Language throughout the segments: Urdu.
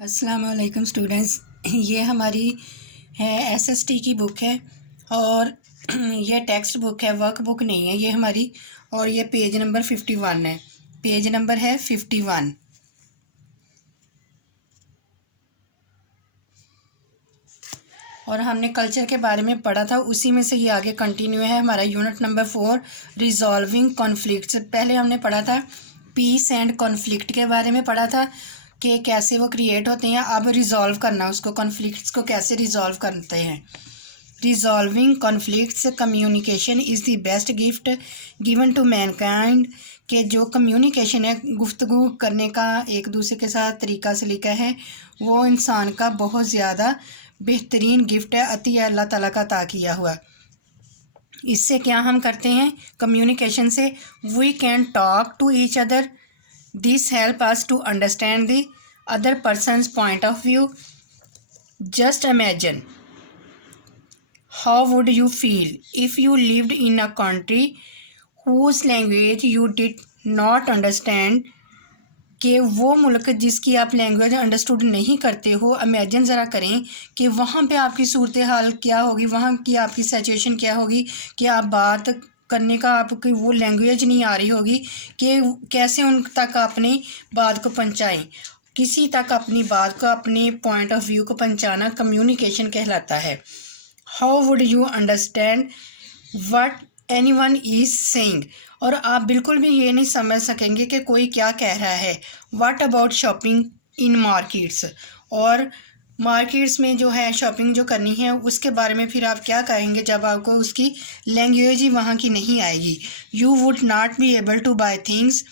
السلام علیکم اسٹوڈنٹس، یہ ہماری ایس ایس ٹی کی بک ہے اور یہ ٹیکسٹ بک ہے، ورک بک نہیں ہے یہ ہماری، اور یہ پیج نمبر 51 ہے، پیج نمبر ہے 51۔ اور ہم نے کلچر کے بارے میں پڑھا تھا، اسی میں سے یہ آگے کنٹینیو ہے ہمارا یونٹ نمبر 4 ریزالونگ کانفلکٹس۔ پہلے ہم نے پڑھا تھا پیس اینڈ کانفلکٹ کے بارے میں پڑھا تھا کہ کیسے وہ کریٹ ہوتے ہیں، اب ریزالو کرنا اس کو، کانفلکٹس کو کیسے ریزالو کرتے ہیں۔ Resolving conflicts communication is the best gift given to mankind, کہ جو کمیونیکیشن ہے، گفتگو کرنے کا ایک دوسرے کے ساتھ طریقہ سلیقہ ہے، وہ انسان کا بہت زیادہ بہترین گفٹ ہے، عطیہ اللہ تعالیٰ کا عطا کیا ہوا۔ اس سے کیا ہم کرتے ہیں کمیونیکیشن سے؟ We can talk to each other, this helps us to understand the other person's point of view. Just imagine how would you feel if you lived in a country whose language you did not understand، کہ وہ ملک جس کی آپ لینگویج انڈرسٹوڈ نہیں کرتے ہو۔ امیجن ذرا کریں کہ وہاں پہ آپ کی صورتحال کیا ہوگی، وہاں کی آپ کی سچویشن کیا ہوگی، کہ آپ بات کرنے کا آپ کی وہ لینگویج نہیں آ رہی ہوگی کہ کیسے ان تک اپنی بات کو پہنچائیں۔ کسی تک اپنی بات کو، اپنے پوائنٹ آف ویو کو پہنچانا کمیونیکیشن کہلاتا ہے۔ How would you understand what anyone is saying، اور آپ بالکل بھی یہ نہیں سمجھ سکیں گے کہ کوئی کیا کہہ رہا ہے۔ What about shopping in markets، اور مارکیٹس میں جو ہے شاپنگ جو کرنی ہے اس کے بارے میں پھر آپ کیا کہیں گے جب آپ کو اس کی لینگویج ہی وہاں کی نہیں آئے گی۔ You would not be able to buy things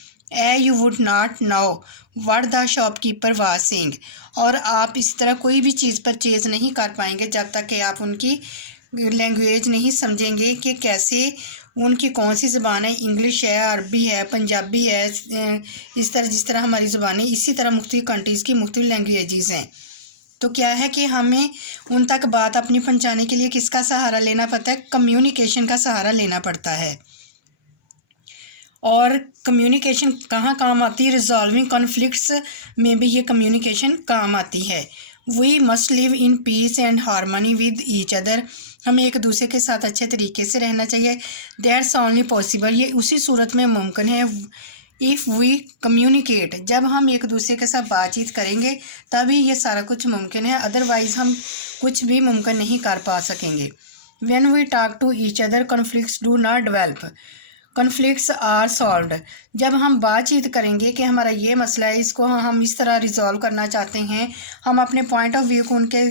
as you would not know what the shopkeeper was saying، اور آپ اس طرح کوئی بھی چیز پرچیز نہیں کر پائیں گے جب تک کہ آپ ان کی لینگویج نہیں سمجھیں گے کہ کیسے ان کی کون سی زبان ہے، انگلش ہے، عربی ہے، پنجابی ہے، اس طرح جس طرح ہماری زبانیں، اسی طرح مختلف کنٹریز کی مختلف لینگویجز ہیں۔ تو کیا ہے کہ ہمیں ان تک بات اپنی پہنچانے کے لیے کس کا سہارا لینا پڑتا ہے؟ کمیونیکیشن کا سہارا لینا پڑتا ہے۔ اور کمیونیکیشن کہاں کام آتی ہے؟ ریزالونگ کانفلکٹس میں بھی یہ کمیونیکیشن کام آتی ہے۔ We must live in peace and harmony with each other, ہمیں ایک دوسرے کے ساتھ اچھے طریقے سے رہنا چاہیے۔ دیٹس اونلی پاسبل، یہ اسی صورت میں ممکن ہے۔ ایف وی کمیونیکیٹ، جب ہم ایک دوسرے کے ساتھ بات چیت کریں گے تبھی یہ سارا کچھ ممکن ہے، ادروائز ہم کچھ بھی ممکن نہیں کر پا سکیں گے۔ When we talk to each other conflicts do not develop, conflicts are solved, جب ہم بات چیت کریں گے کہ ہمارا یہ مسئلہ ہے، اس کو ہم اس طرح ریزالو کرنا چاہتے ہیں، ہم اپنے پوائنٹ آف ویو کو ان کے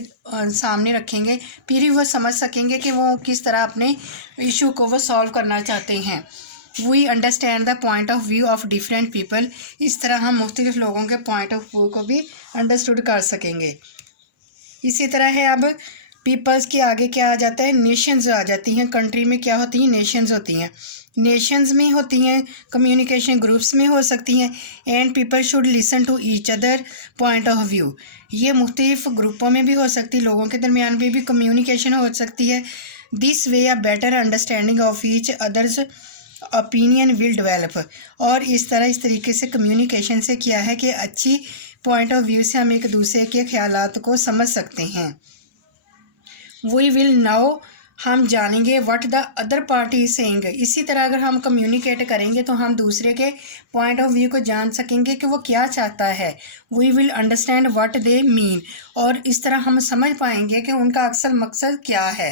سامنے رکھیں گے، پھر ہی وہ سمجھ سکیں گے کہ وہ کس طرح اپنے ایشو کو وہ سالو کرنا چاہتے ہیں۔ We understand the point of view of different people, اس طرح ہم مختلف لوگوں کے پوائنٹ آف ویو کو بھی انڈرسٹوڈ کر سکیں گے۔ اسی طرح ہے اب پیپلز کے آگے کیا آ جاتا ہے؟ نیشنز آ جاتی ہیں۔ کنٹری میں کیا ہوتی ہیں؟ نیشنز ہوتی ہیں۔ نیشنز میں ہوتی ہیں، کمیونیکیشن گروپس میں ہو سکتی ہیں۔ And people should listen to each other point of view, یہ مختلف گروپوں میں بھی ہو سکتی، لوگوں کے درمیان بھی کمیونیکیشن ہو سکتی ہے۔ This way a better understanding of each others opinion will develop, اور اس طریقے سے کمیونیکیشن سے کیا ہے کہ اچھی پوائنٹ آف ویو سے ہم ایک دوسرے کے خیالات کو سمجھ سکتے ہیں۔ وی ول نو، ہم جانیں گے what the other party is saying، اسی طرح اگر ہم کمیونیکیٹ کریں گے تو ہم دوسرے کے پوائنٹ آف ویو کو جان سکیں گے کہ وہ کیا چاہتا ہے۔ We will understand what they mean، اور اس طرح ہم سمجھ پائیں گے کہ ان کا اصل مقصد کیا ہے۔